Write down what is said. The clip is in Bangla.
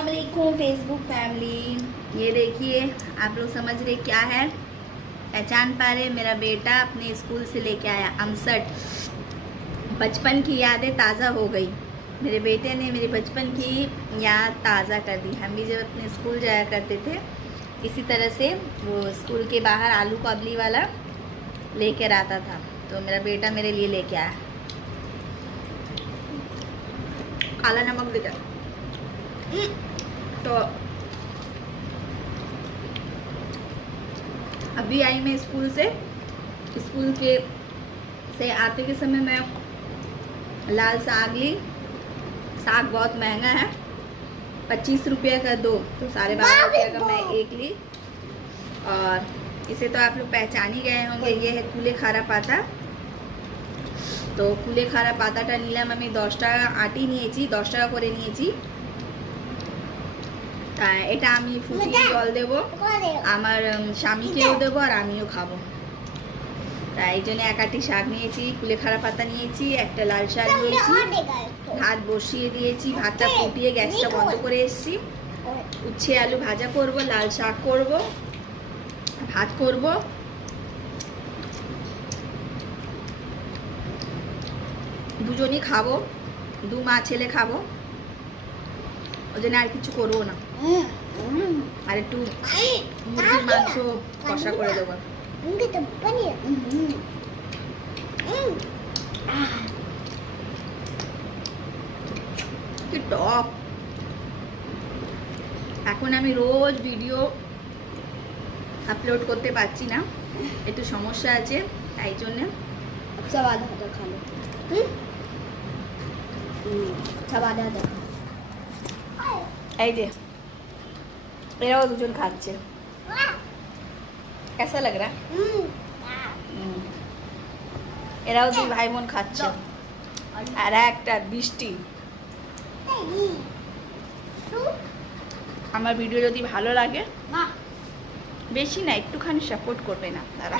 अस्सलाम वालेकुम फेसबुक फैमिली। ये देखिए, आप लोग समझ रहे क्या है, पहचान पा रहे, मेरा बेटा अपने स्कूल से लेके आया अमसट। बचपन की यादें ताज़ा हो गई। मेरे बेटे ने मेरे बचपन की याद ताज़ा कर दी। हम भी जब अपने स्कूल जाया करते थे, इसी तरह से वो स्कूल के बाहर आलू काबली वाला लेकर आता था, तो मेरा बेटा मेरे लिए लेके आया। काला नमक देता तो अभी आई मैं स्कूल से आते के समय मैं लाल साग ली। साग बहुत महंगा है, 25 रुपये का दो, तो 12.5 रुपये का मैं एक ली। और इसे तो आप लोग पहचान ही गए होंगे, ये है कुले खारा पाता। तो কুলে খারা পাতাটা নিলাম আমি 10 টাকা আটি নিয়েছি, 10 টাকা করে নিয়েছি। এটা আমি ফুটিয়ে জল দেব, আমার স্বামীকেও দেবো আর আমিও খাবো। তাই এই জন্য 1 আটি শাক নিয়েছি, কুলে খারা পাতা নিয়েছি, একটা লাল শাক নিয়েছি, ভাত বসিয়ে দিয়েছি। ভাতটা ফুটিয়ে গ্যাসটা বন্ধ করে এসেছি। উচ্ছে আলু ভাজা করব, লাল শাক করব, ভাত করব। দুজনই খাবো, দু মা ছেলে খাবো, ওই জন্য আর কিছু করবো না। আর একটু মুরগির মাংস কষা করে দেবো। কি টক! এখন আমি রোজ ভিডিও আপলোড করতে পারছি না, একটু সমস্যা আছে, তাই জন্য সব আধা আধা খালো। এই যে এরাও দুজন খাচ্ছে। कैसा लग रहा है? এরাও দুই ভাই বোন খাচ্ছে। আর একটা বৃষ্টি। আমার ভিডিও যদি ভালো লাগে, বেশি না একটুখানি সাপোর্ট করবে না দাদা।